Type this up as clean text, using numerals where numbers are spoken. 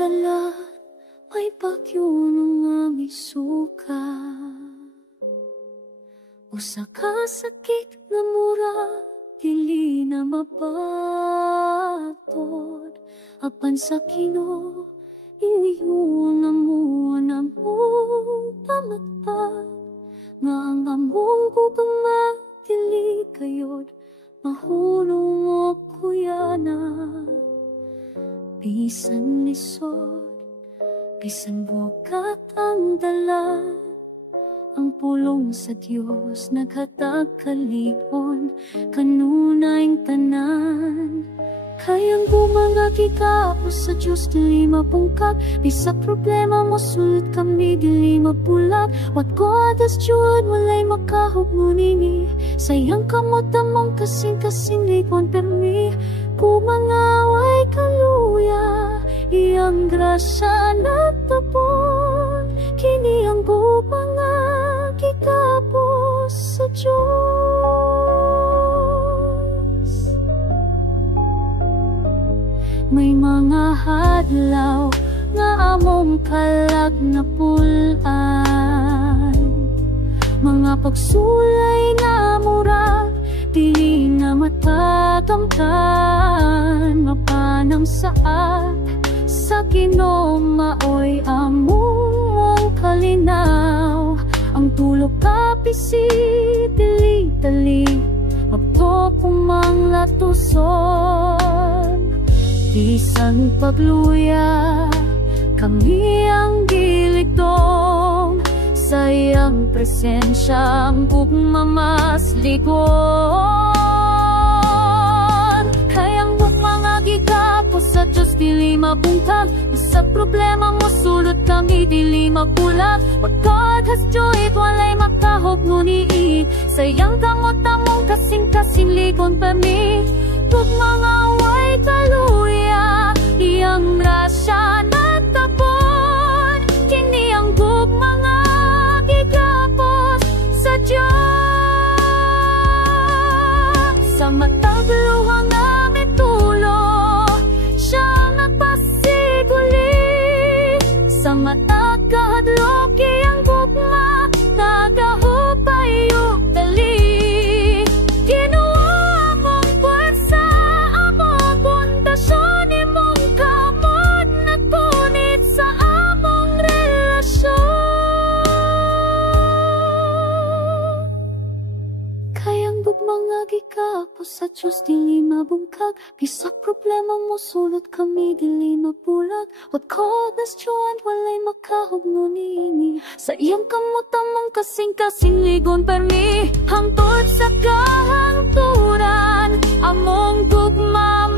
dala, may bagyo nung aming suka. Usa ka sakit nga mura, dili na mabatod. Apan sa Ginoo, iniyo nga mo na mo pamatpat. Nga ang among gugama, dili kayod, mahulong mo kuyana. Bisan lisod, bisan bukat ang dala, ang pulong sa Diyos naghatag kalipon, kanunayng tanan. Kayang bumangagi ka po sa Diyos, dili mapungkag. Bisag problema mo, sulit kami, dili mapulag. What God has joined, walay makahugmunini. Sayang kamot among kasing-kasing lipon permi. Pumangaway kaluya, iyang grasya natapon. Kini ang bumangagi ka po sa Diyos. May mga hadlaw nga among kalag na pulan, mga pagsulay na murag dili na matatamtan. Mapanang saat sa Ginoo maoy among kalinaw. Ang tulog kapisi dili tali, abto pumang latuson. Bisan pagluya, kami ang giligtong, sayang presensya ang bugmamaslikon. Kayang bugmangagi ka po sa Diyos, dili mabungkag. Sa problema mo, sulot kami, dili mapulag. What God has joyed, walay makahugmuni. Sayang kamot among kasing-kasing ligon pa mi. Bugmangaway kaluya, iyang grasya natapon. Kini ang bugmangagi kapos sa Diyos. Sa matag luwang namin tulo, siya nagpasiguli. Sa matag kahadlok, iyang bugma nagahupayo dali. Mangagi ka po sa Diyos, dili mabungkag. Bisag problema mo, sulot kami, dili mapulag. What God has joined, walay makahugmunini. Sa iyang kamot among kasing-kasing ligon permi. Hangtod sa kahangturan, among gugma